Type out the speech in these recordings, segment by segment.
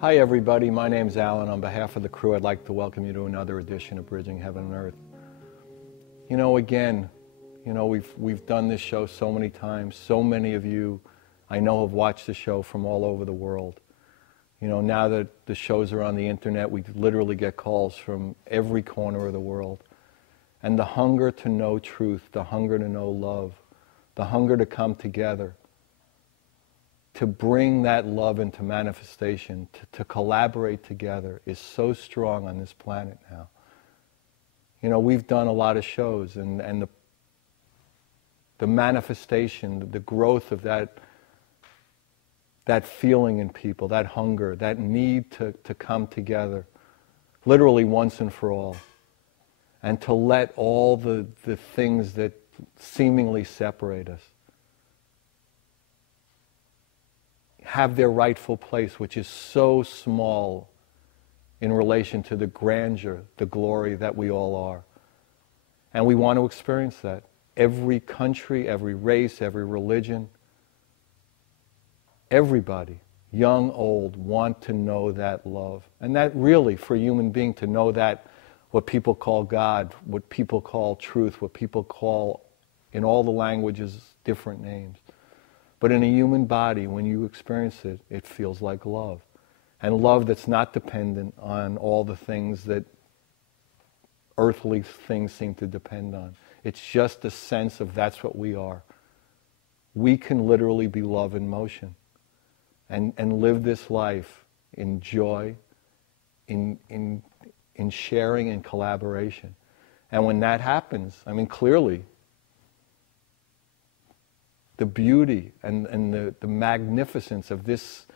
Hi everybody, my name's Alan. On behalf of the crew, I'd like to welcome you to another edition of Bridging Heaven and Earth. We've done this show so many times. So many of you I know have watched the show from all over the world. Now that the shows are on the internet, we literally get calls from every corner of the world. And the hunger to know truth, the hunger to know love, the hunger to come together, to bring that love into manifestation, to collaborate together is so strong on this planet now. We've done a lot of shows, and the manifestation, the growth of that feeling in people, that hunger, that need to come together, literally once and for all, and to let all the things that seemingly separate us have their rightful place, which is so small in relation to the grandeur, the glory that we all are. And we want to experience that. Every country, every race, every religion, everybody, young, old, want to know that love. And that really, for a human being to know that, what people call God, what people call truth, what people call, in all the languages, different names. But in a human body, when you experience it, it feels like love. And love that's not dependent on all the things that earthly things seem to depend on. It's just a sense of that's what we are. We can literally be love in motion and live this life in joy, in sharing and collaboration. And when that happens, clearly, the beauty and the magnificence of this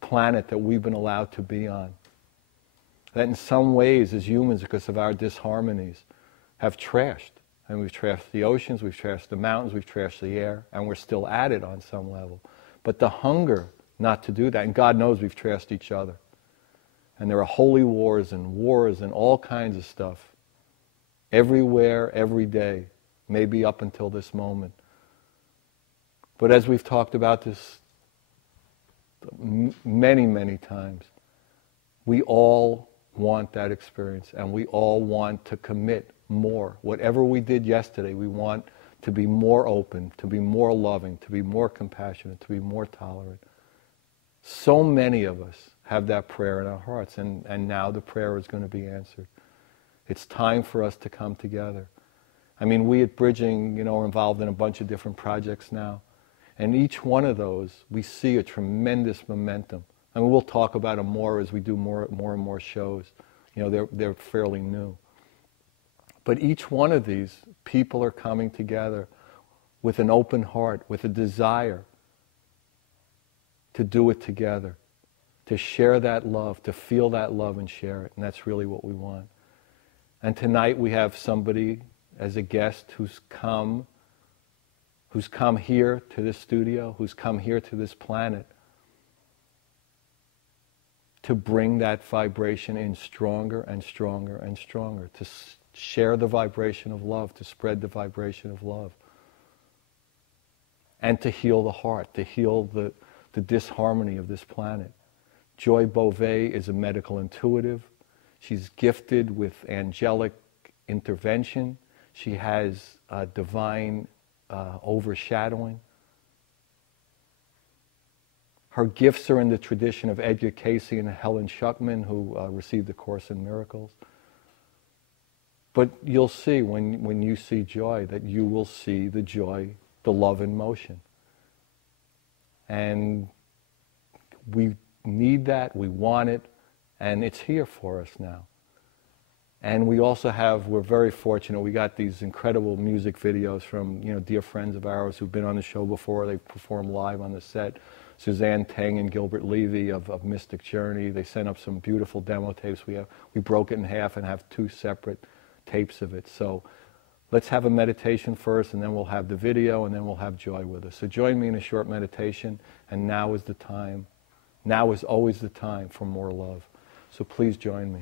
planet that we've been allowed to be on, that in some ways as humans, because of our disharmonies, have trashed. And we've trashed the oceans, we've trashed the mountains, we've trashed the air, and we're still at it on some level. But the hunger not to do that, and God knows we've trashed each other. And there are holy wars and all kinds of stuff everywhere, every day, maybe up until this moment. But as we've talked about this many, many times, we all want that experience, and we all want to commit more. Whatever we did yesterday, we want to be more open, to be more loving, to be more compassionate, to be more tolerant. So many of us have that prayer in our hearts, and now the prayer is going to be answered. It's time for us to come together. We at Bridging, are involved in a bunch of different projects now. And each one of those, we see a tremendous momentum. We'll talk about them more as we do more and more shows. They're fairly new. But each one of these, people are coming together with an open heart, with a desire to do it together, to share that love, to feel that love and share it. And that's really what we want. And tonight we have somebody as a guest who's come here to this studio, who's come here to this planet to bring that vibration in stronger and stronger and stronger, to share the vibration of love, to spread the vibration of love, and to heal the heart, to heal the disharmony of this planet. Joy Beauvais is a medical intuitive. She's gifted with angelic intervention. She has divine overshadowing. Her gifts are in the tradition of Edgar Cayce and Helen Schucman, who received the Course in Miracles. But you'll see when you see Joy that you will see the joy, the love in motion. And we need that, we want it, and it's here for us now. And we also we're very fortunate, we got these incredible music videos from dear friends of ours who've been on the show before. They performed live on the set. Suzanne, Teng, and Gilbert Levy of Mystic Journey. They sent up some beautiful demo tapes. We broke it in half and have 2 separate tapes of it. So let's have a meditation first, and then we'll have the video, and then we'll have Joy with us. So join me in a short meditation, and now is the time. Now is always the time for more love. So please join me.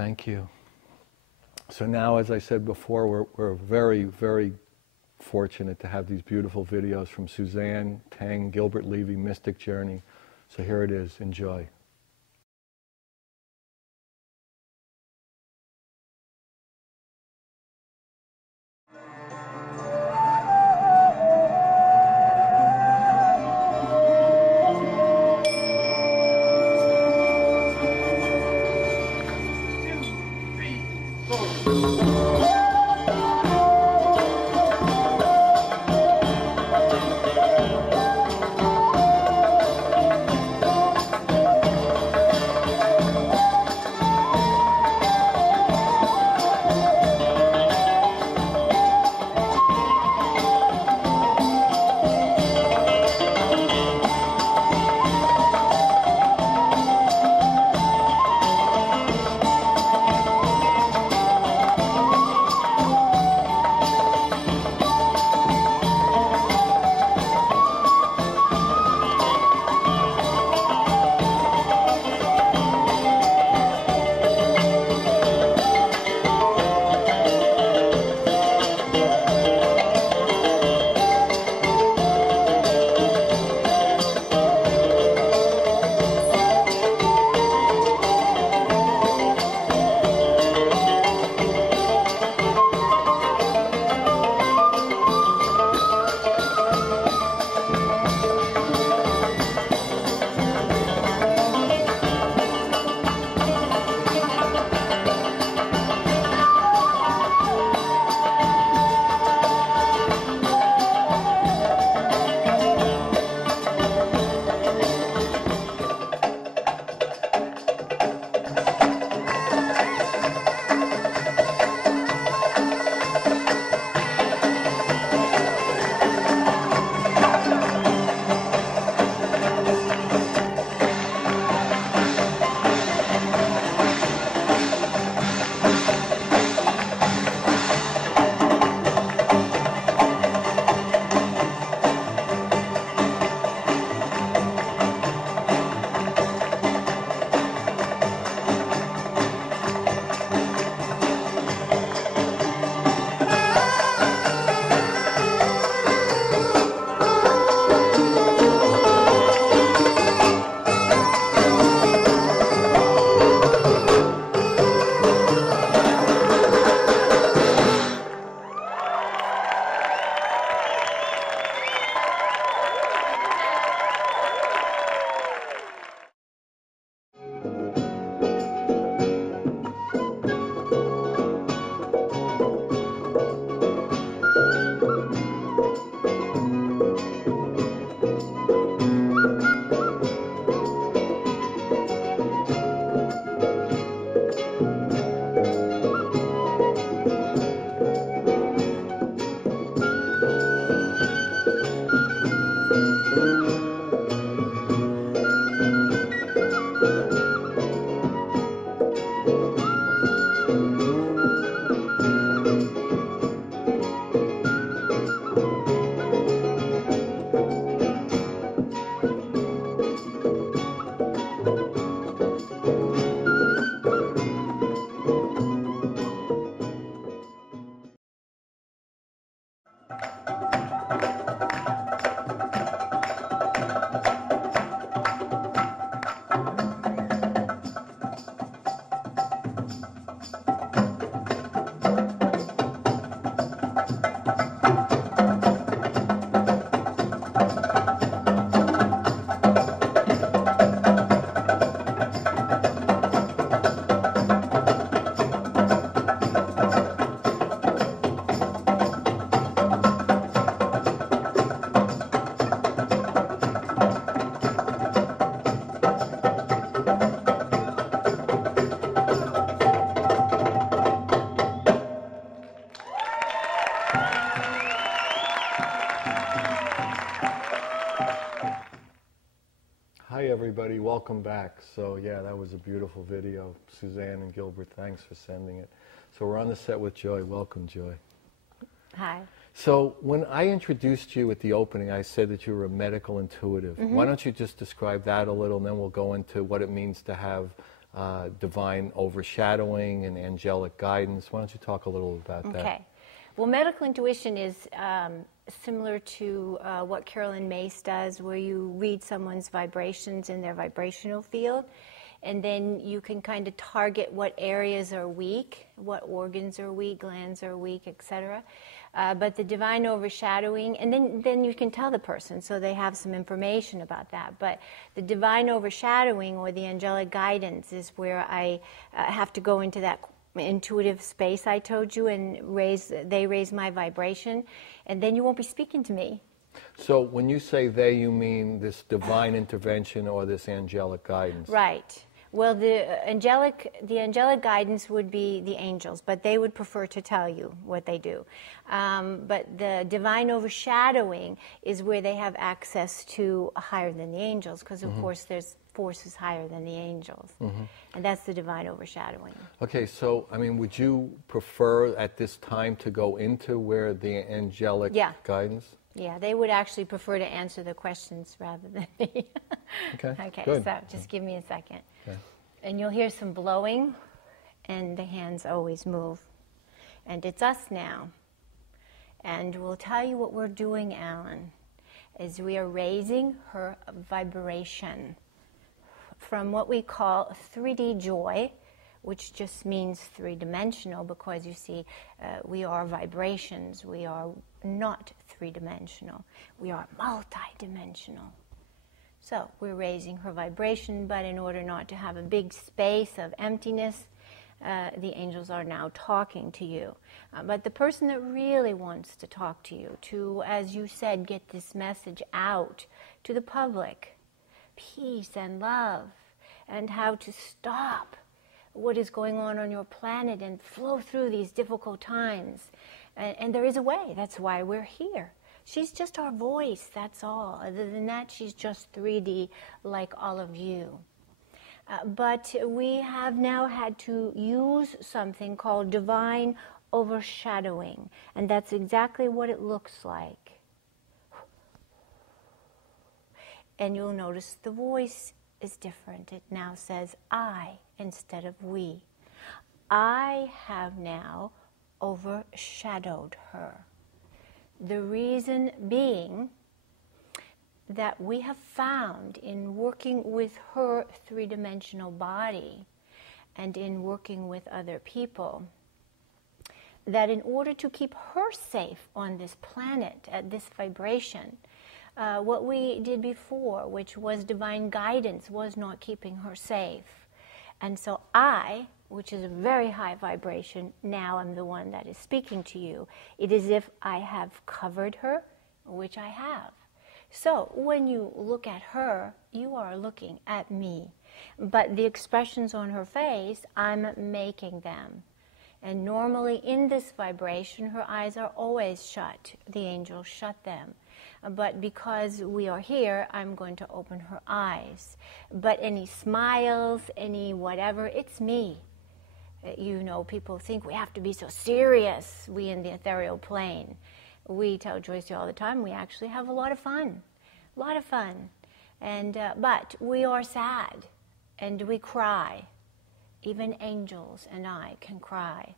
Thank you. So now, as I said before, we're very, very fortunate to have these beautiful videos from Suzanne, Teng, Gilbert Levy, Mystic Journey. So here it is. Enjoy. Hi everybody, welcome back. So yeah, that was a beautiful video. Suzanne and Gilbert, thanks for sending it. So we're on the set with Joy. Welcome, Joy. Hi. So when I introduced you at the opening, I said that you were a medical intuitive. Why don't you just describe that a little, and then we'll go into what it means to have divine overshadowing and angelic guidance. Why don't you talk a little about that? Okay. Well, medical intuition is similar to what Carolyn Myss does, where you read someone's vibrations in their vibrational field, and then you can kind of target what areas are weak, what organs are weak, glands are weak, etc. But the divine overshadowing, and then you can tell the person, so they have some information about that. But the divine overshadowing or the angelic guidance is where I have to go into that intuitive space I told you, and they raise my vibration, and then you won't be speaking to me. So when you say they, you mean this divine intervention or this angelic guidance? Right. Well, the angelic guidance would be the angels, but they would prefer to tell you what they do. But the divine overshadowing is where they have access to higher than the angels, because of course there's forces higher than the angels, and that's the divine overshadowing. Okay, so I mean, would you prefer at this time to go into where the angelic guidance? Yeah, they would actually prefer to answer the questions rather than me. Okay, good. So just give me a second. Okay. And you'll hear some blowing, and the hands always move. And it's us now. And we'll tell you what we're doing, Alan, is we are raising her vibration from what we call 3D joy, which just means three-dimensional, because you see, we are vibrations. We are not three-dimensional. We are multi-dimensional. So we're raising her vibration, but in order not to have a big space of emptiness, the angels are now talking to you. But the person that really wants to talk to you, to, as you said, get this message out to the public, peace and love, and how to stop what is going on your planet and flow through these difficult times. And there is a way. That's why we're here. She's just our voice, that's all. Other than that, she's just 3D like all of you. But we have now had to use something called divine overshadowing. And that's exactly what it looks like. And you'll notice the voice is different. It now says I instead of we. I have now overshadowed her. The reason being that we have found in working with her three-dimensional body and in working with other people, that in order to keep her safe on this planet at this vibration, what we did before, which was divine guidance, was not keeping her safe. And so I, which is a very high vibration, now I'm the one that is speaking to you. It is as if I have covered her, which I have. So when you look at her, you are looking at me. But the expressions on her face, I'm making them. And normally in this vibration, her eyes are always shut. The angels shut them. But because we are here, I'm going to open her eyes. But any smiles, any whatever, it's me. You know, people think we have to be so serious, we in the ethereal plane. We tell Joyce all the time, we actually have a lot of fun. A lot of fun. And but we are sad, and we cry. Even angels and I can cry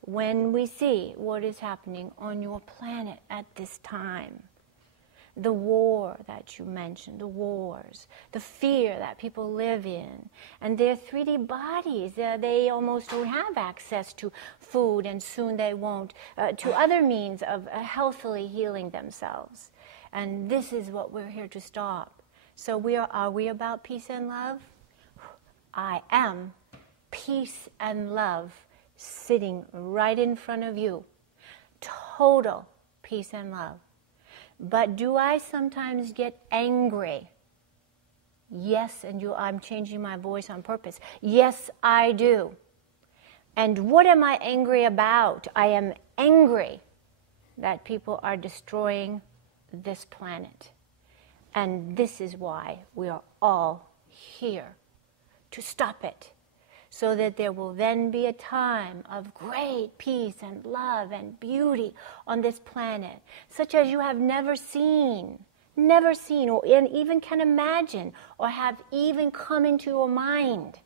when we see what is happening on your planet at this time. The war that you mentioned, the wars, the fear that people live in, and their 3D bodies, they almost don't have access to food, and soon they won't, to other means of healthily healing themselves. And this is what we're here to stop. So are we about peace and love? I am peace and love sitting right in front of you. Total peace and love. But do I sometimes get angry? Yes, and I'm changing my voice on purpose. Yes, I do. And what am I angry about? I am angry that people are destroying this planet. And this is why we are all here, to stop it, so that there will then be a time of great peace and love and beauty on this planet, such as you have never seen, or even can imagine, or have even come into your mind.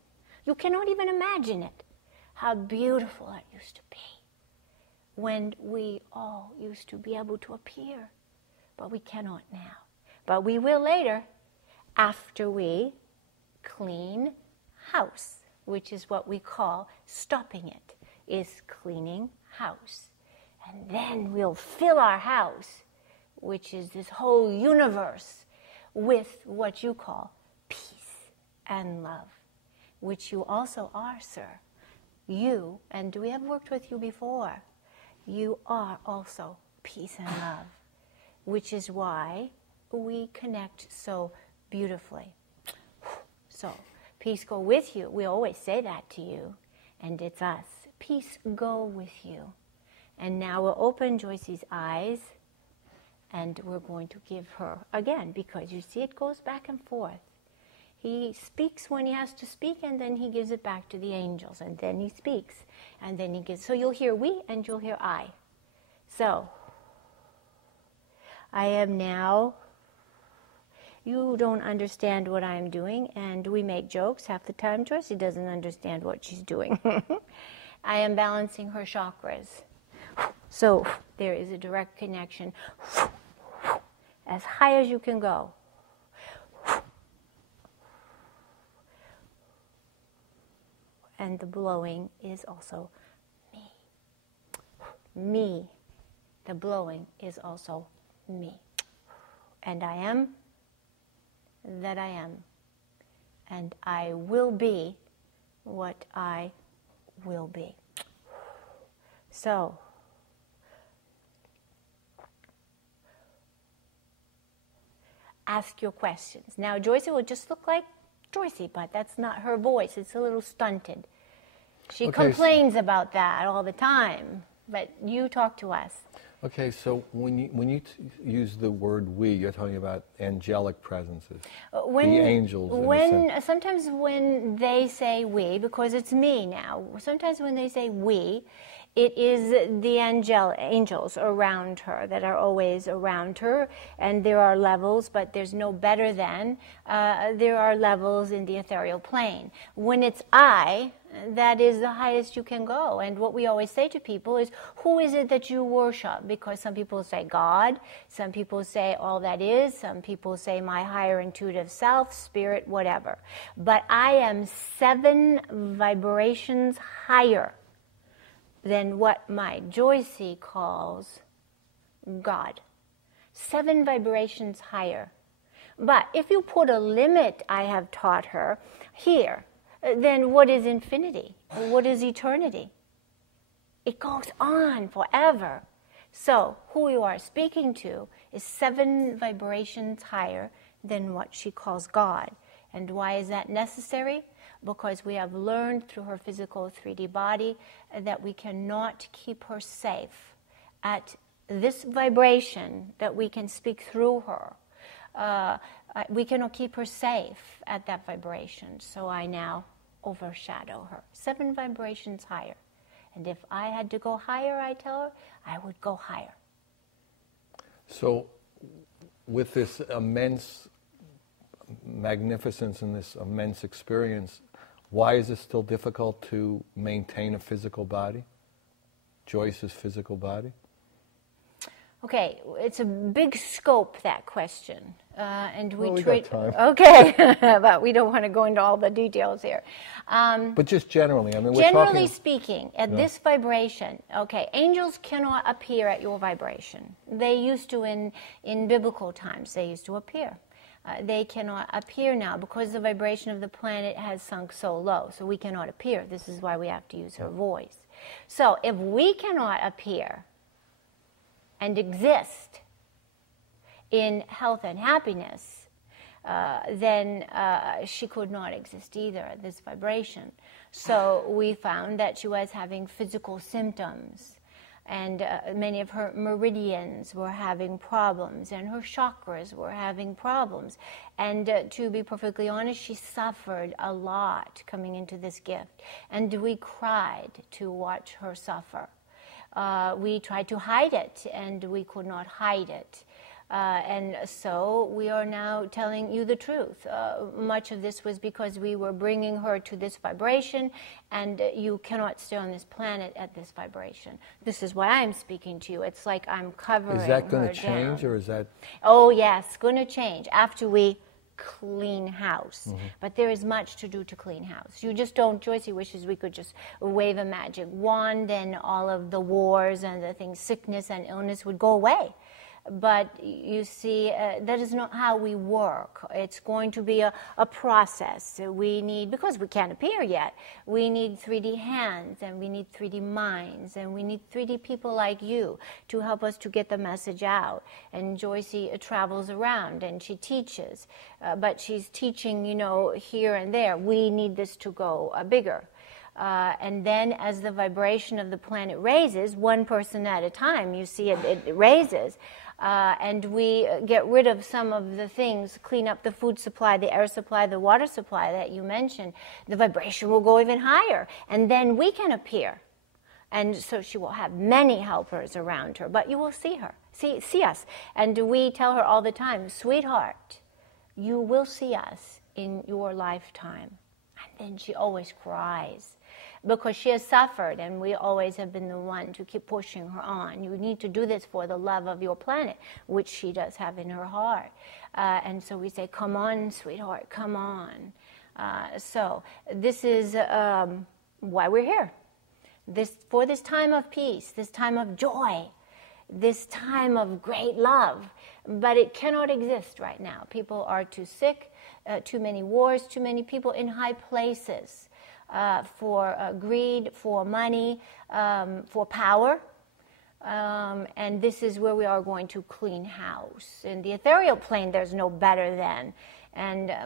You cannot even imagine it, how beautiful it used to be when we all used to be able to appear. But we cannot now. But we will later, after we clean house, which is what we call stopping it, is cleaning house. And then we'll fill our house, which is this whole universe, with what you call peace and love, which you also are, sir. You, and we have worked with you before, you are also peace and love, which is why we connect so beautifully. So, peace go with you. We always say that to you, and it's us. Peace go with you. And now we'll open Joyce's eyes, and we're going to give her, again, because you see it goes back and forth. He speaks when he has to speak, and then he gives it back to the angels, and then he speaks, and then he gives. So you'll hear we, and you'll hear I. So, I am now, you don't understand what I'm doing, and we make jokes half the time. Joyce doesn't understand what she's doing. I am balancing her chakras. So there is a direct connection as high as you can go. And the blowing is also me. Me. The blowing is also me. And I am that I am. And I will be what I will be. So, ask your questions. Now, Joyce will just look like Joycey, but that's not her voice. It's a little stunted. She complains about that all the time, but you talk to us. Okay, so when you use the word we, you're talking about angelic presences, the angels. Sometimes when they say we, because it's me now, sometimes when they say we, it is the angels around her that are always around her, and there are levels, but there's no better than. There are levels in the ethereal plane. When it's I, that is the highest you can go. And what we always say to people is, who is it that you worship? Because some people say God, some people say all that is, some people say my higher intuitive self, spirit, whatever. But I am 7 vibrations higher than what my Joycey calls God. 7 vibrations higher. But if you put a limit, I have taught her, here, then what is infinity? What is eternity? It goes on forever. So who you are speaking to is 7 vibrations higher than what she calls God. And why is that necessary? Because we have learned through her physical 3D body that we cannot keep her safe at this vibration, that we can speak through her. We cannot keep her safe at that vibration. So I now overshadow her. 7 vibrations higher. And if I had to go higher, I tell her, I would go higher. So with this immense magnificence and this immense experience, why is it still difficult to maintain a physical body? Joyce's physical body? Okay, it's a big scope, that question, and we got time. Okay, but we don't want to go into all the details here. But just generally, I mean, we're generally talking... speaking, at this vibration, okay, angels cannot appear at your vibration. They used to in biblical times. They used to appear. They cannot appear now because the vibration of the planet has sunk so low. So we cannot appear. This is why we have to use her voice. So if we cannot appear and exist in health and happiness, then she could not exist either at this vibration. So we found that she was having physical symptoms, and many of her meridians were having problems, and her chakras were having problems. And to be perfectly honest, she suffered a lot coming into this gift. And we cried to watch her suffer. We tried to hide it, and we could not hide it. And so we are now telling you the truth. Much of this was because we were bringing her to this vibration, and you cannot stay on this planet at this vibration. This is why I'm speaking to you. It's like I'm covering her down. Is that going to change, or is that... Oh, yes, going to change after we clean house. But there is much to do to clean house. You just don't, Joycey wishes we could just wave a magic wand and all of the wars and the things, sickness and illness would go away. But you see, that is not how we work. It's going to be a process. We need, because we can't appear yet, we need 3D hands, and we need 3D minds, and we need 3D people like you to help us to get the message out. And Joycey travels around and she teaches, but she's teaching, you know, here and there. We need this to go bigger. And then as the vibration of the planet raises, one person at a time, you see it raises. And we get rid of some of the things, clean up the food supply, the air supply, the water supply that you mentioned, the vibration will go even higher. And then we can appear. And so she will have many helpers around her, but you will see her, see us. And we tell her all the time, sweetheart, you will see us in your lifetime. And then she always cries, because she has suffered, and we always have been the one to keep pushing her on. You need to do this for the love of your planet, which she does have in her heart. And so we say, come on, sweetheart, come on. So this is why we're here. For this time of peace, this time of joy, this time of great love. But it cannot exist right now. People are too sick, too many wars, too many people in high places. For greed, for money, for power. And this is where we are going to clean house. In the ethereal plane, there's no better than.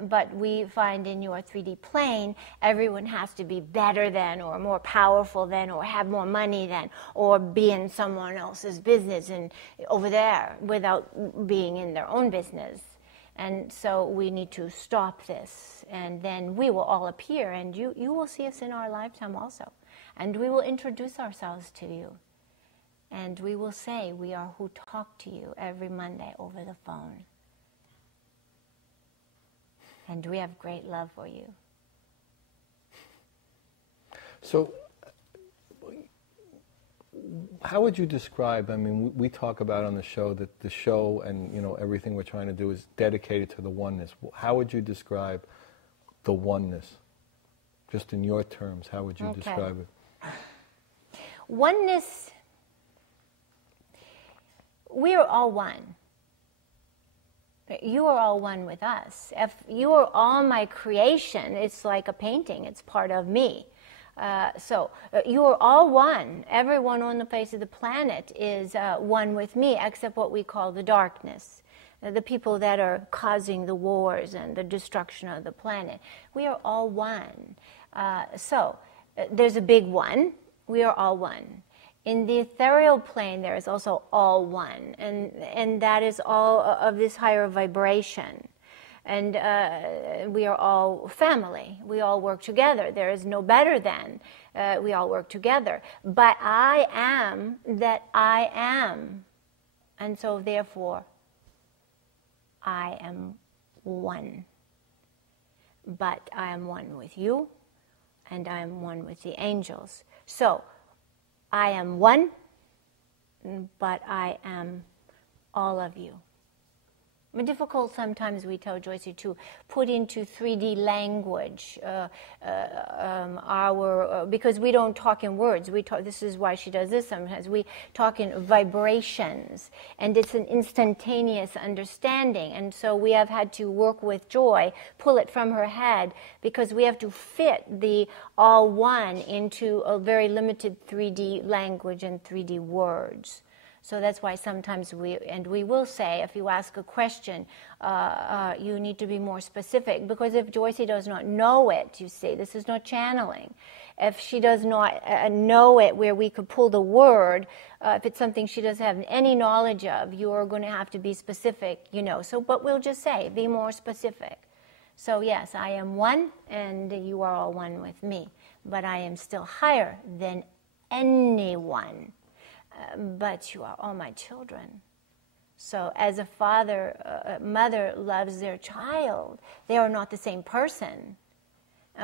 But we find in your 3D plane, everyone has to be better than, or more powerful than, or have more money than, or be in someone else's business and over there without being in their own business. And so we need to stop this, and then we will all appear, and you will see us in our lifetime also. And we will introduce ourselves to you. And we will say we are who talk to you every Monday over the phone. And we have great love for you. So, how would you describe, I mean, we talk about on the show that the show and, you know, everything we're trying to do is dedicated to the oneness. How would you describe the oneness? Just in your terms, how would you describe it? Oneness, we are all one. You are all one with us. If you are all my creation, it's like a painting. It's part of me. So you are all one. Everyone on the face of the planet is one with me, except what we call the darkness, the people that are causing the wars and the destruction of the planet. We are all one. So there's a big one. We are all one. In the ethereal plane, there is also all one, and that is all of this higher vibration. And we are all family. We all work together. There is no better than. We all work together. But I am that I am. And so therefore, I am one. But I am one with you, and I am one with the angels. So, I am one, but I am all of you. It's difficult sometimes, we tell Joycey, to put into 3D language because we don't talk in words. This is why she does this sometimes. We talk in vibrations, and it's an instantaneous understanding. And so we have had to work with Joy, pull it from her head, because we have to fit the all one into a very limited 3D language and 3D words. So that's why sometimes we will say, if you ask a question, you need to be more specific. Because if Joycey does not know it, you see, this is not channeling. If she does not know it where we could pull the word, if it's something she doesn't have any knowledge of, you're going to have to be specific, you know. So, but we'll just say, be more specific. So yes, I am one, and you are all one with me. But I am still higher than anyone. But you are all my children. So as a father, mother loves their child, they are not the same person.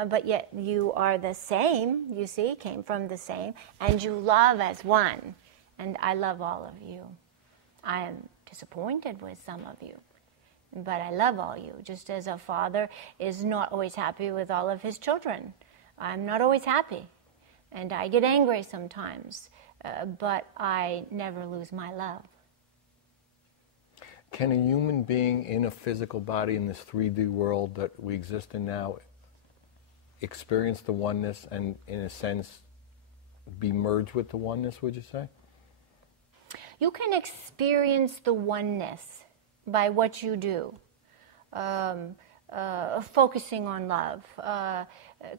But yet you are the same, you see, came from the same, and you love as one. And I love all of you. I am disappointed with some of you, but I love all you, just as a father is not always happy with all of his children. I'm not always happy, and I get angry sometimes, but I never lose my love. Can a human being in a physical body in this 3D world that we exist in now experience the oneness and, in a sense, be merged with the oneness, would you say? You can experience the oneness by what you do. Focusing on love,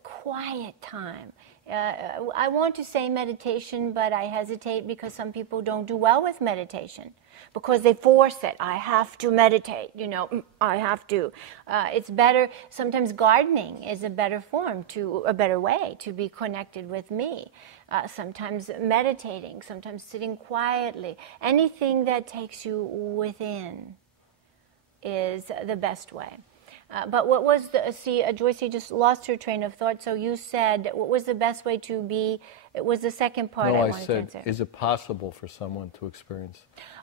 quiet time. I want to say meditation, but I hesitate because some people don't do well with meditation because they force it. I have to meditate, I have to. It's better, sometimes gardening is a better form, a better way to be connected with me. Sometimes meditating, sometimes sitting quietly. Anything that takes you within is the best way. But what was Joyce just lost her train of thought, so you said, what was the best way to be, it was the second part I wanted to answer. No, I said, is it possible for someone to experience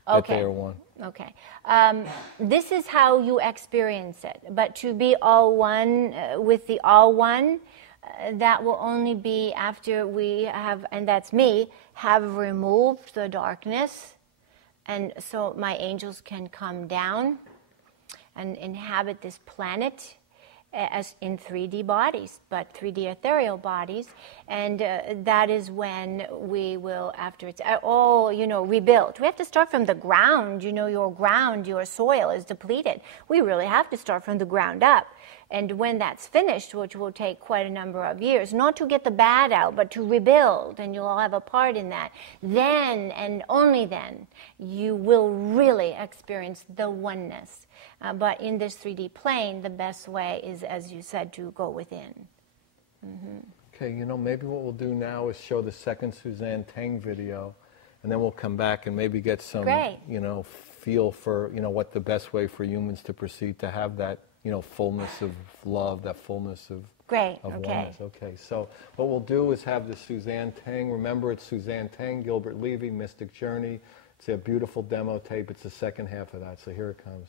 that they are one? Okay. This is how you experience it, but to be all one with the all one, that will only be after we have, and that's me, have removed the darkness, and so my angels can come down and inhabit this planet as in 3D bodies, but 3D ethereal bodies, and that is when we will, after it's all, rebuilt. We have to start from the ground. Your ground, your soil is depleted. We really have to start from the ground up. And when that's finished, which will take quite a number of years, not to get the bad out, but to rebuild, and you'll all have a part in that, then and only then you will really experience the oneness. But in this 3D plane, the best way is, as you said, to go within. Mm-hmm. Okay, maybe what we'll do now is show the second Suzanne Teng video, and then we'll come back and maybe get some, feel for, what the best way for humans to proceed to have that, fullness of love, that fullness of oneness. Okay, so what we'll do is have the Suzanne Teng. Remember, it's Suzanne Teng, Gilbert Levy, Mystic Journey. It's a beautiful demo tape. It's the second half of that, so here it comes.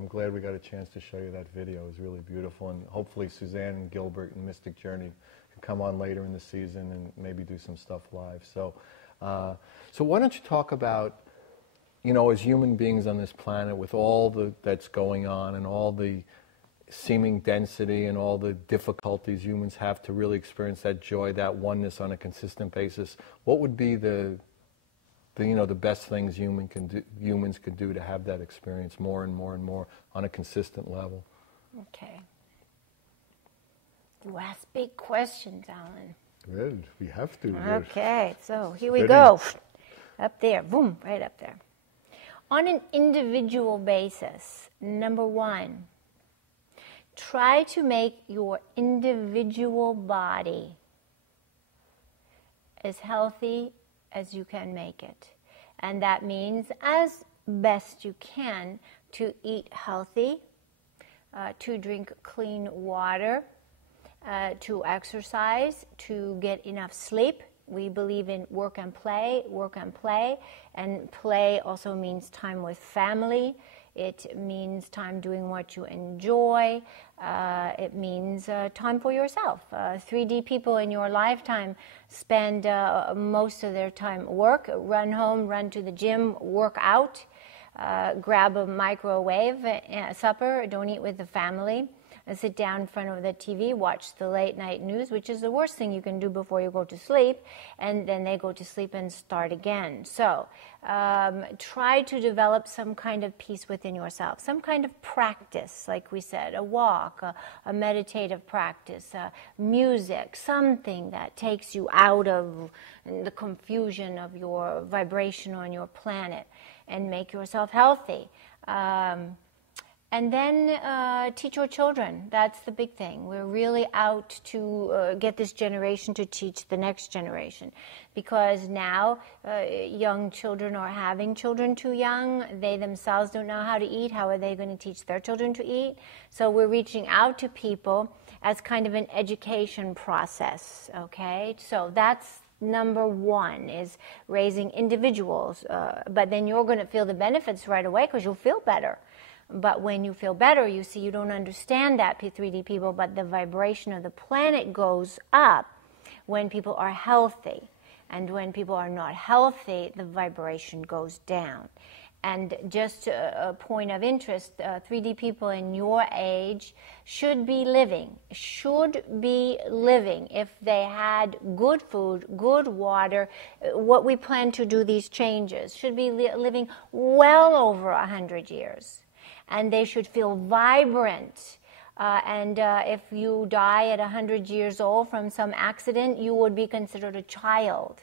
I'm glad we got a chance to show you that video. It was really beautiful, and hopefully Suzanne and Gilbert and Mystic Journey can come on later in the season and maybe do some stuff live. So, so why don't you talk about, you know, as human beings on this planet, with all that's going on and all the seeming density and all the difficulties humans have to really experience that joy, that oneness on a consistent basis, what would be the you know, the best things humans could do to have that experience more and more and more on a consistent level? Okay. You ask big questions, Alan. Well, we have to. Okay, so here we go. Up there, boom, right up there. On an individual basis, number one, try to make your individual body as healthy as you can make it. And that means, as best you can, to eat healthy, to drink clean water, to exercise, to get enough sleep. We believe in work and play, and play also means time with family. It means time doing what you enjoy. It means time for yourself. 3D people in your lifetime spend most of their time work, run home, run to the gym, work out, grab a microwave supper, don't eat with the family, sit down in front of the TV, watch the late night news, which is the worst thing you can do before you go to sleep, and then they go to sleep and start again. So try to develop some kind of peace within yourself, some kind of practice, like we said, a walk, a meditative practice, music, something that takes you out of the confusion of your vibration on your planet and make yourself healthy. And then teach your children. That's the big thing. We're really out to get this generation to teach the next generation. Because now young children are having children too young. They themselves don't know how to eat. How are they going to teach their children to eat? So we're reaching out to people as kind of an education process, okay? So that's number one, is raising individuals. But then you're going to feel the benefits right away because you'll feel better. But when you feel better, you see, you don't understand that, 3D people, but the vibration of the planet goes up when people are healthy. And when people are not healthy, the vibration goes down. And just a point of interest, 3D people in your age should be living if they had good food, good water. What we plan to do, these changes, should be living well over 100 years. And they should feel vibrant. And if you die at 100 years old from some accident, you would be considered a child.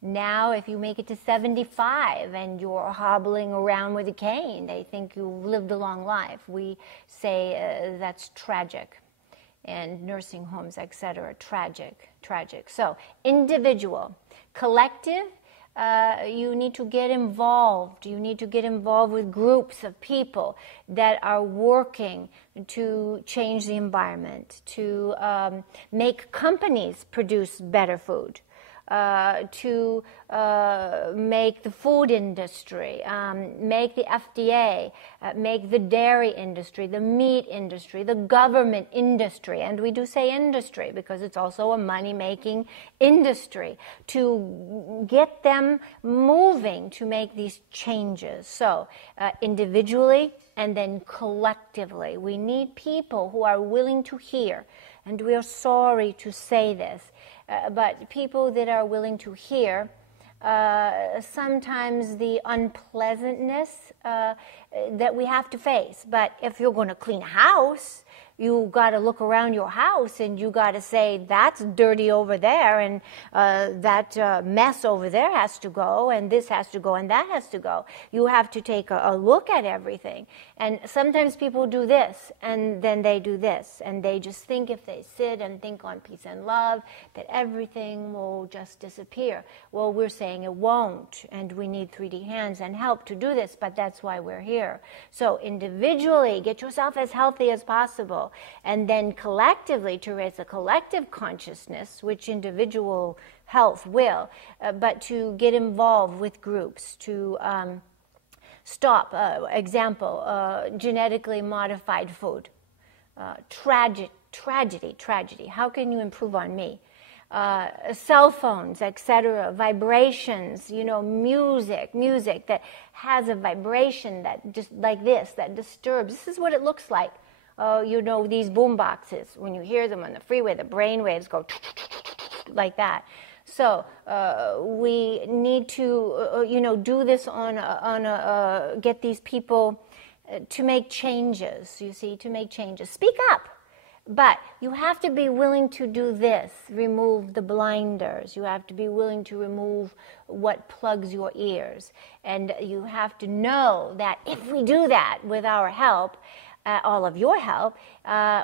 Now, if you make it to 75 and you're hobbling around with a cane, they think you've lived a long life. We say that's tragic. And nursing homes, etc., tragic. So, individual. Collective, you need to get involved. You need to get involved with groups of people that are working to change the environment, to make companies produce better food, to make the food industry, make the FDA, make the dairy industry, the meat industry, the government industry, and we do say industry because it's also a money-making industry, to get them moving to make these changes. So individually and then collectively, we need people who are willing to hear, and we are sorry to say this, but people that are willing to hear, sometimes the unpleasantness that we have to face. But if you're going to clean a house, you got to look around your house and you got to say, that's dirty over there, and that mess over there has to go, and this has to go, and that has to go. You have to take a look at everything. And sometimes people do this, and then they do this, and they just think if they sit and think on peace and love, that everything will just disappear. Well, we're saying it won't, and we need 3D hands and help to do this, but that's why we're here. So individually, get yourself as healthy as possible. And then collectively, to raise a collective consciousness, which individual health will, but to get involved with groups, to Stop. Example, genetically modified food. Tragedy. How can you improve on me? Cell phones, etc., vibrations, music that has a vibration that just like this, that disturbs. This is what it looks like. These boom boxes, when you hear them on the freeway, the brain waves go like that. So we need to, do this get these people to make changes, to make changes. Speak up. But you have to be willing to do this, remove the blinders. You have to be willing to remove what plugs your ears. And you have to know that if we do that with our help, all of your help,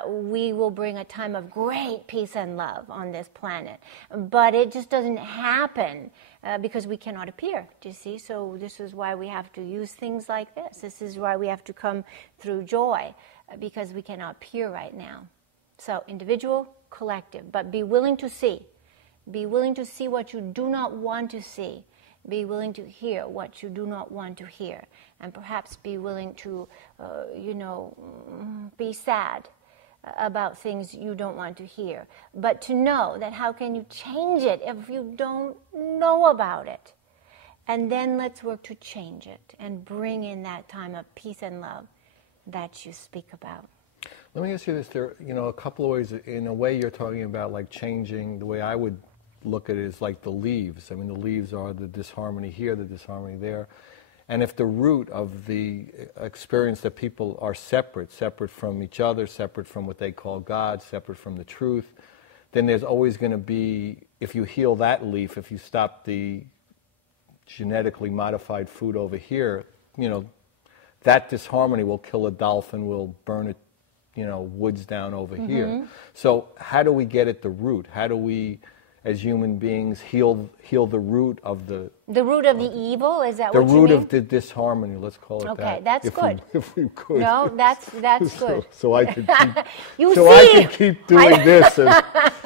we will bring a time of great peace and love on this planet. But it just doesn't happen because we cannot appear, do you see? So this is why we have to use things like this. This is why we have to come through joy, because we cannot appear right now. So individual, collective, but be willing to see. Be willing to see what you do not want to see. Be willing to hear what you do not want to hear. And perhaps be willing to, be sad about things you don't want to hear. But to know that how can you change it if you don't know about it? And then let's work to change it and bring in that time of peace and love that you speak about. Let me ask you this. There, a couple of ways. In a way, you're talking about like changing. The way I would look at it is like the leaves. I mean, the leaves are the disharmony here, the disharmony there. And if the root of the experience that people are separate from each other, separate from what they call God, separate from the truth, then there's always going to be, if you heal that leaf, if you stop the genetically modified food over here, that disharmony will kill a dolphin, will burn it, woods down over here. So how do we get at the root? How do we, as human beings, heal the root of the root of the evil? Is that what you mean? The root of the disharmony. Let's call it that. Okay, that's good. If we could. No, that's good. So I can keep. I can keep doing this. And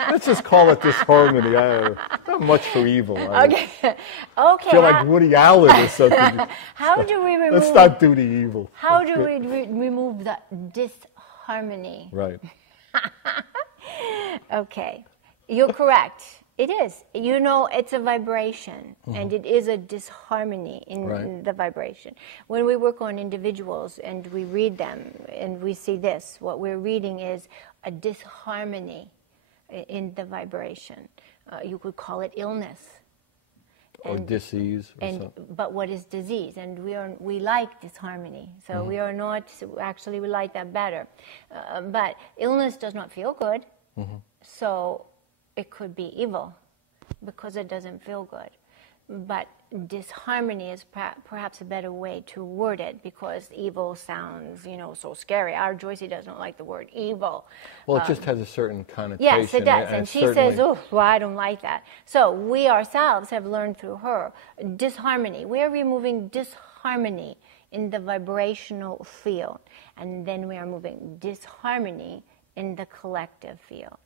let's just call it disharmony. Not much for evil. Okay. I feel like Woody Allen or something. How do we remove? Let's not do the evil. How do we remove the disharmony? Right. Okay, you're correct. It is. It's a vibration, and it is a disharmony in the vibration. When we work on individuals and we read them and we see this, what we're reading is a disharmony in the vibration. You could call it illness. Or disease. But what is disease? And we like disharmony. So we are not, actually we like that better. But illness does not feel good. So it could be evil because it doesn't feel good. But disharmony is perhaps a better way to word it, because evil sounds, so scary. Our Joycey doesn't like the word evil. Well, it just has a certain connotation. Yes, it does. And she says, I don't like that. So we ourselves have learned through her disharmony. We're removing disharmony in the vibrational field. And then we are moving disharmony in the collective field.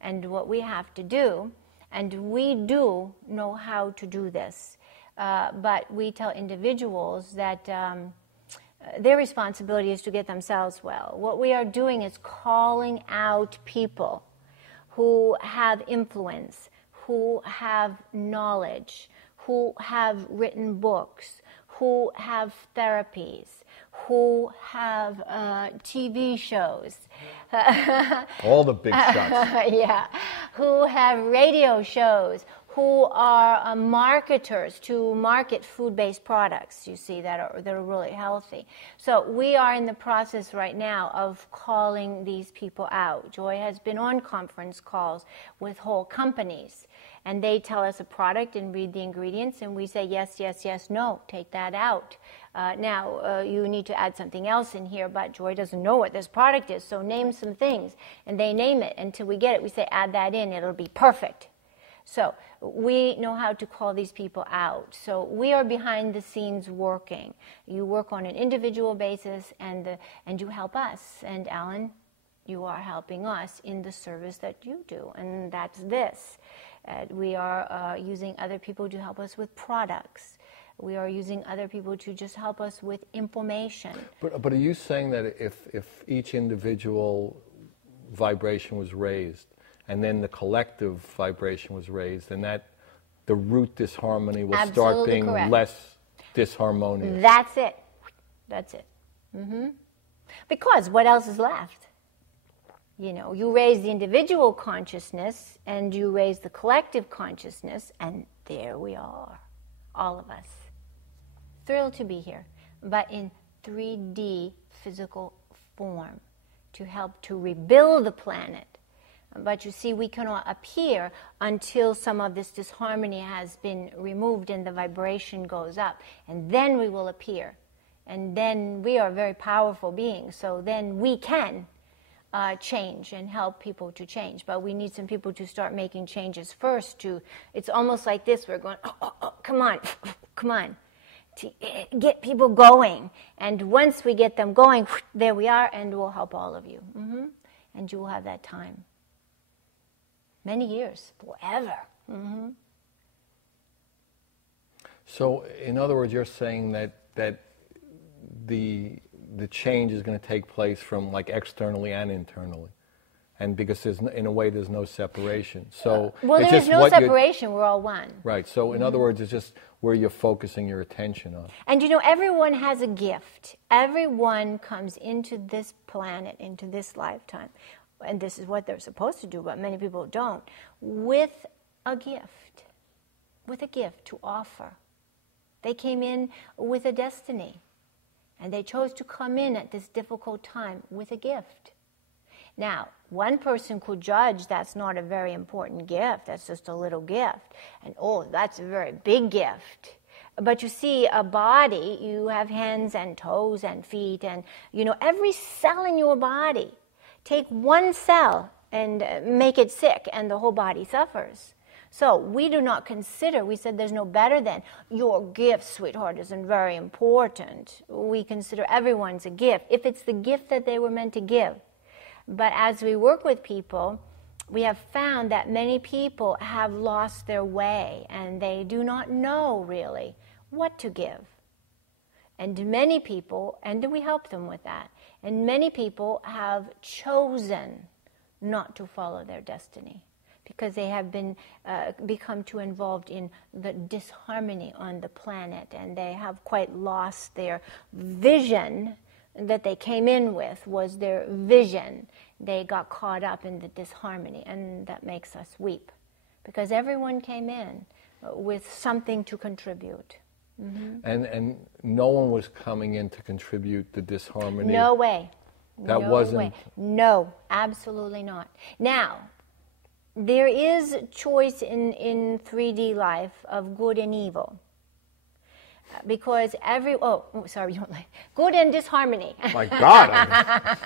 And what we have to do, and we do know how to do this, but we tell individuals that their responsibility is to get themselves well. What we are doing is calling out people who have influence, who have knowledge, who have written books, who have therapies, who have TV shows. All the big shots. Yeah. Who have radio shows, who are marketers to market food-based products, you see, that are really healthy. So we are in the process right now of calling these people out. Joy has been on conference calls with whole companies, and they tell us a product and read the ingredients, and we say yes, yes, yes, no, take that out. Now, you need to add something else in here, but Joy doesn't know what this product is, so name some things. And they name it. Until we get it, we say, add that in, it'll be perfect. So we know how to call these people out. So we are behind the scenes working. You work on an individual basis, and you help us. And Alan, you are helping us in the service that you do, and that's this. We are using other people to help us with products. We are using other people to just help us with information. But are you saying that if each individual vibration was raised, and then the collective vibration was raised, and that the root disharmony will start being less disharmonious? That's it. That's it. Because what else is left? You know, you raise the individual consciousness and you raise the collective consciousness, and there we are, all of us. Thrilled to be here, but in 3D physical form to help to rebuild the planet. But you see, we cannot appear until some of this disharmony has been removed and the vibration goes up, and then we will appear. And then we are very powerful beings, so then we can change and help people to change. But we need some people to start making changes first. It's almost like this, we're going, oh, come on, come on, to get people going. And once we get them going, there we are, and we'll help all of you. And you will have that time. Many years, forever. So, in other words, you're saying that the change is going to take place from like externally and internally, and because in a way there's no separation. So well, there is no separation. We're all one. Right. So, in other words, it's just where you're focusing your attention on. And you know, everyone has a gift. Everyone comes into this planet, into this lifetime, and this is what they're supposed to do, but many people don't, with a gift to offer. They came in with a destiny, and they chose to come in at this difficult time with a gift. Now, one person could judge that's not a very important gift, that's just a little gift, and oh, that's a very big gift. But you see, a body, you have hands and toes and feet, and you know, every cell in your body. Take one cell and make it sick, and the whole body suffers. So we do not consider, we said there's no better than, your gift, sweetheart, isn't very important. We consider everyone's a gift, if it's the gift that they were meant to give. But as we work with people, we have found that many people have lost their way, and they do not know really what to give. And many people, and we help them with that, and many people have chosen not to follow their destiny because they have become too involved in the disharmony on the planet, and they have quite lost their vision that they came in with was their vision. They got caught up in the disharmony, and that makes us weep because everyone came in with something to contribute. And no one was coming in to contribute the disharmony. No way. That wasn't. Way. No, absolutely not. Now, there is choice in 3D life of good and evil. Because good and disharmony. My God,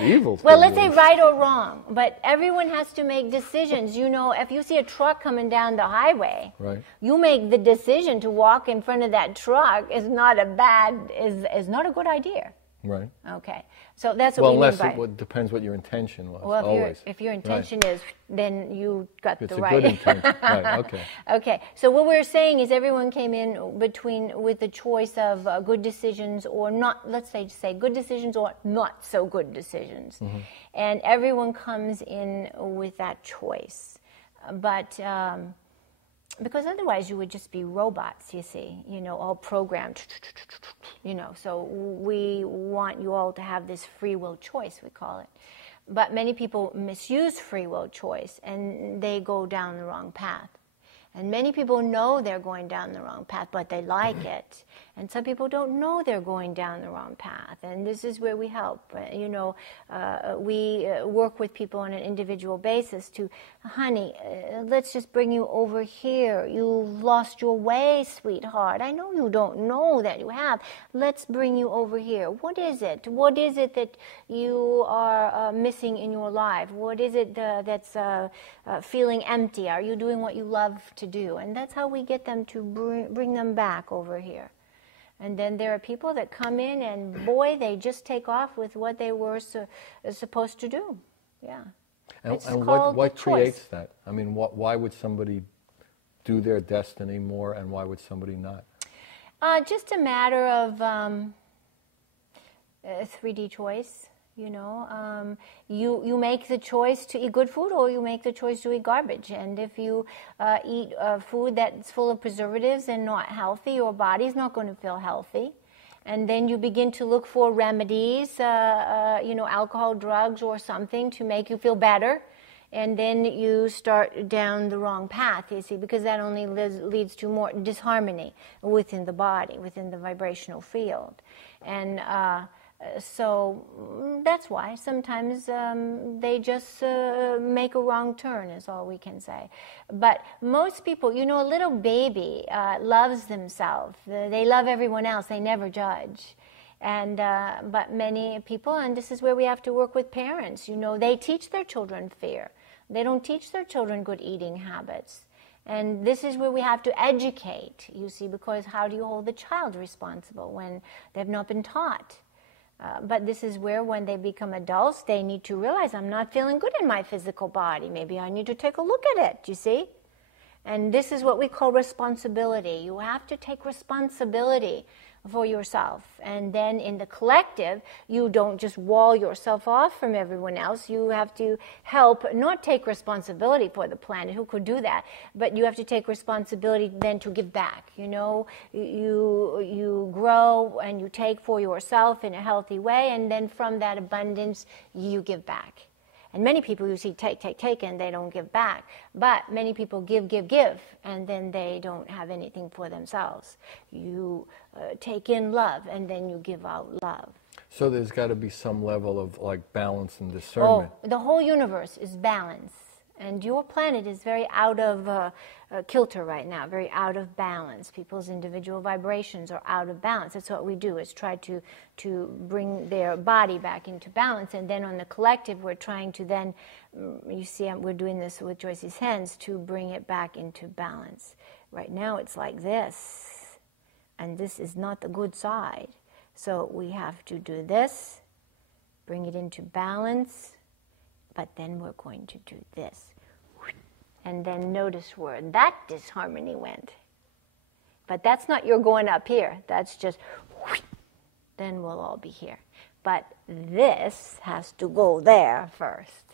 evil. Well, let's say right or wrong, but everyone has to make decisions. You know, if you see a truck coming down the highway, right, you make the decision to walk in front of that truck is not a good idea. Right. Okay. So that's what we mean by. Well, it depends what your intention was. Well, if your intention is, then you got the right. It's a good intention. Right. Okay. Okay. So what we're saying is everyone came in with the choice of good decisions or not. Let's say good decisions or not so good decisions, and everyone comes in with that choice, but. Because otherwise you would just be robots, you see, all programmed, so we want you all to have this free will choice, we call it. But many people misuse free will choice, and they go down the wrong path. And many people know they're going down the wrong path, but they like it. And some people don't know they're going down the wrong path. And this is where we help. We work with people on an individual basis to, honey, let's just bring you over here. You've lost your way, sweetheart. I know you don't know that you have. Let's bring you over here. What is it? What is it that you are missing in your life? What is it that's feeling empty? Are you doing what you love to do? And that's how we get them to bring them back over here. And then there are people that come in and, boy, they just take off with what they were supposed to do. Yeah. And what creates that? I mean, why would somebody do their destiny more and why would somebody not? Just a matter of 3D choice. You make the choice to eat good food, or you make the choice to eat garbage. And if you eat food that's full of preservatives and not healthy, your body's not going to feel healthy. And then you begin to look for remedies, alcohol, drugs, or something to make you feel better. And then you start down the wrong path, you see, because that only leads to more disharmony within the body, within the vibrational field. And so that's why sometimes they just make a wrong turn, is all we can say. But most people, a little baby loves themselves. They love everyone else. They never judge. And but many people, and this is where we have to work with parents, they teach their children fear. They don't teach their children good eating habits. And this is where we have to educate, you see, because how do you hold the child responsible when they've not been taught? But this is where, when they become adults, they need to realize, I'm not feeling good in my physical body. Maybe I need to take a look at it, you see? And this is what we call responsibility. You have to take responsibility for yourself. And then in the collective, you don't just wall yourself off from everyone else. You have to help, not take responsibility for the planet. Who could do that? But you have to take responsibility then to give back. You grow and you take for yourself in a healthy way, and then from that abundance, you give back. And many people, you see, take, and they don't give back. But many people give, and then they don't have anything for themselves. You take in love, and then you give out love. So there's got to be some level of balance and discernment. Oh, the whole universe is balance. And your planet is very out of kilter right now, very out of balance. People's individual vibrations are out of balance. That's what we do, is try to bring their body back into balance. And then on the collective, we're trying to then, you see, we're doing this with Joyce's hands, to bring it back into balance. Right now it's like this, and this is not the good side. So we have to do this, bring it into balance, but then we're going to do this. And then notice where that disharmony went. But that's not your going up here. That's just, then we'll all be here. But this has to go there first.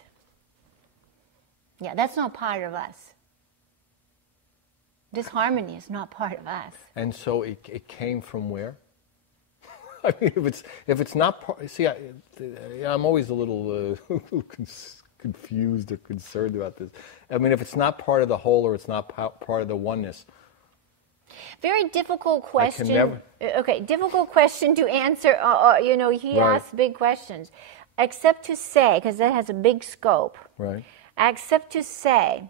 Yeah, that's not part of us. Disharmony is not part of us. And so it came from where? I mean, if it's not part, see, I'm always a little confused or concerned about this. I mean, if it's not part of the whole, or it's not part of the oneness. Very difficult question. Okay, difficult question to answer. He asks big questions. Except to say, because that has a big scope. Right. Except to say,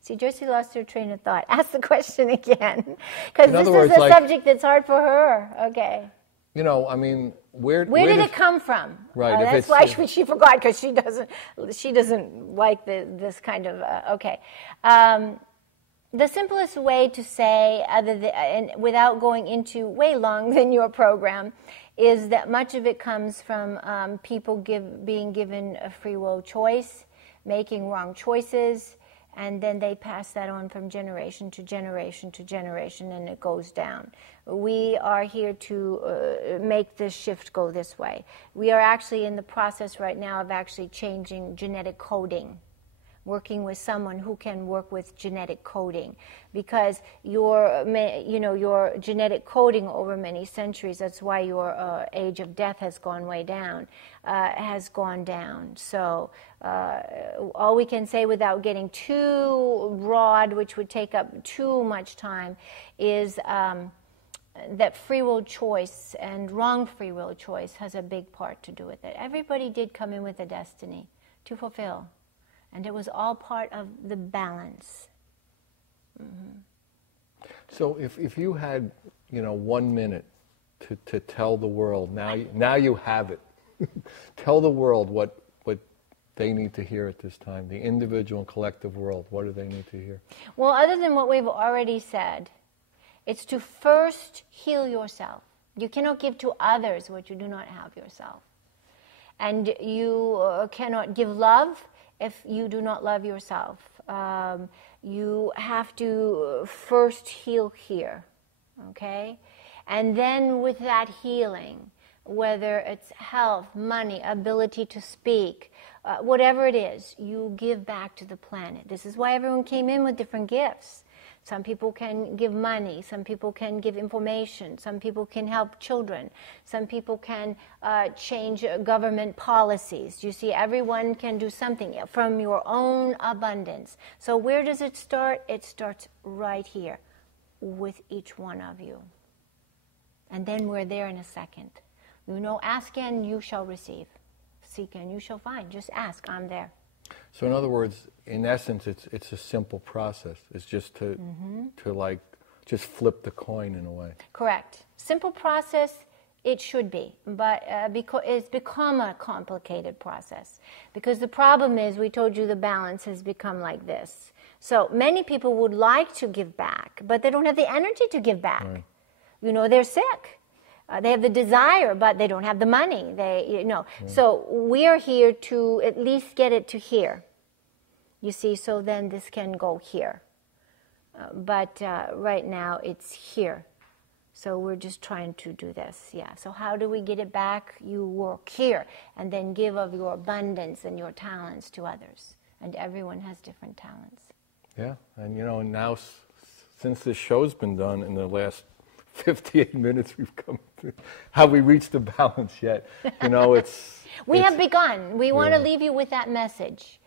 see, Joyce lost her train of thought. Ask the question again, because this is a subject that's hard for her. Okay. I mean, where did it come from? Right. That's why she forgot, because she doesn't like this kind of. Okay. The simplest way to say, and without going into way long than your program, is that much of it comes from people being given a free will choice, making wrong choices, and then they pass that on from generation to generation to generation, and it goes down. We are here to make this shift go this way. We are actually in the process right now of actually changing genetic coding, working with someone who can work with genetic coding, because your genetic coding over many centuries, that's why your age of death has gone way down, has gone down. So all we can say, without getting too broad, which would take up too much time, is that free will choice and wrong free will choice has a big part to do with it. Everybody did come in with a destiny to fulfill. And it was all part of the balance. Mm-hmm. So if you had, 1 minute to tell the world, now you have it. Tell the world what they need to hear at this time, the individual and collective world. What do they need to hear? Well, other than what we've already said, it's to first heal yourself. You cannot give to others what you do not have yourself. And you cannot give love if you do not love yourself. You have to first heal here, okay? And then with that healing, whether it's health, money, ability to speak, whatever it is, you give back to the planet. This is why everyone came in with different gifts. Some people can give money, some people can give information, some people can help children, some people can change government policies. You see, everyone can do something from your own abundance. So where does it start? It starts right here with each one of you. And then we're there in a second. You know, ask and you shall receive. Seek and you shall find. Just ask, I'm there. So in other words, in essence, it's a simple process. It's just to like just flip the coin in a way. Correct. Simple process, it should be, but because it's become a complicated process. Because the problem is, we told you the balance has become like this. So many people would like to give back, but they don't have the energy to give back. Right. You know, they're sick. They have the desire, but they don't have the money. So we are here to at least get it to here. You see, so then this can go here. But right now it's here. So we're just trying to do this, yeah. So how do we get it back? You work here and then give of your abundance and your talents to others. And everyone has different talents. Yeah, and you know, now since this show's been done in the last 58 minutes we've come to, have we reached the balance yet? You know, we have begun. We want to leave you with that message.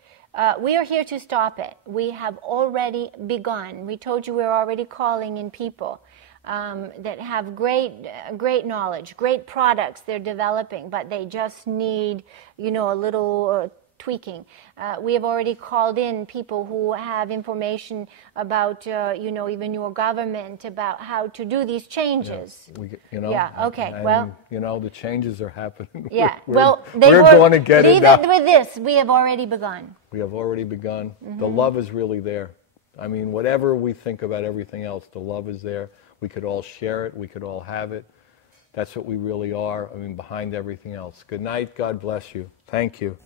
We are here to stop it. We have already begun. We told you we're already calling in people that have great knowledge, great products they're developing, but they just need, you know, a little tweaking. We have already called in people who have information about, you know, even your government, about how to do these changes. Yeah, okay, and, well. You know, the changes are happening. Yeah, we're going to get it now. Leave it with this. We have already begun. We have already begun. The love is really there. I mean, whatever we think about everything else, the love is there. We could all share it. We could all have it. That's what we really are. I mean, behind everything else. Good night. God bless you. Thank you.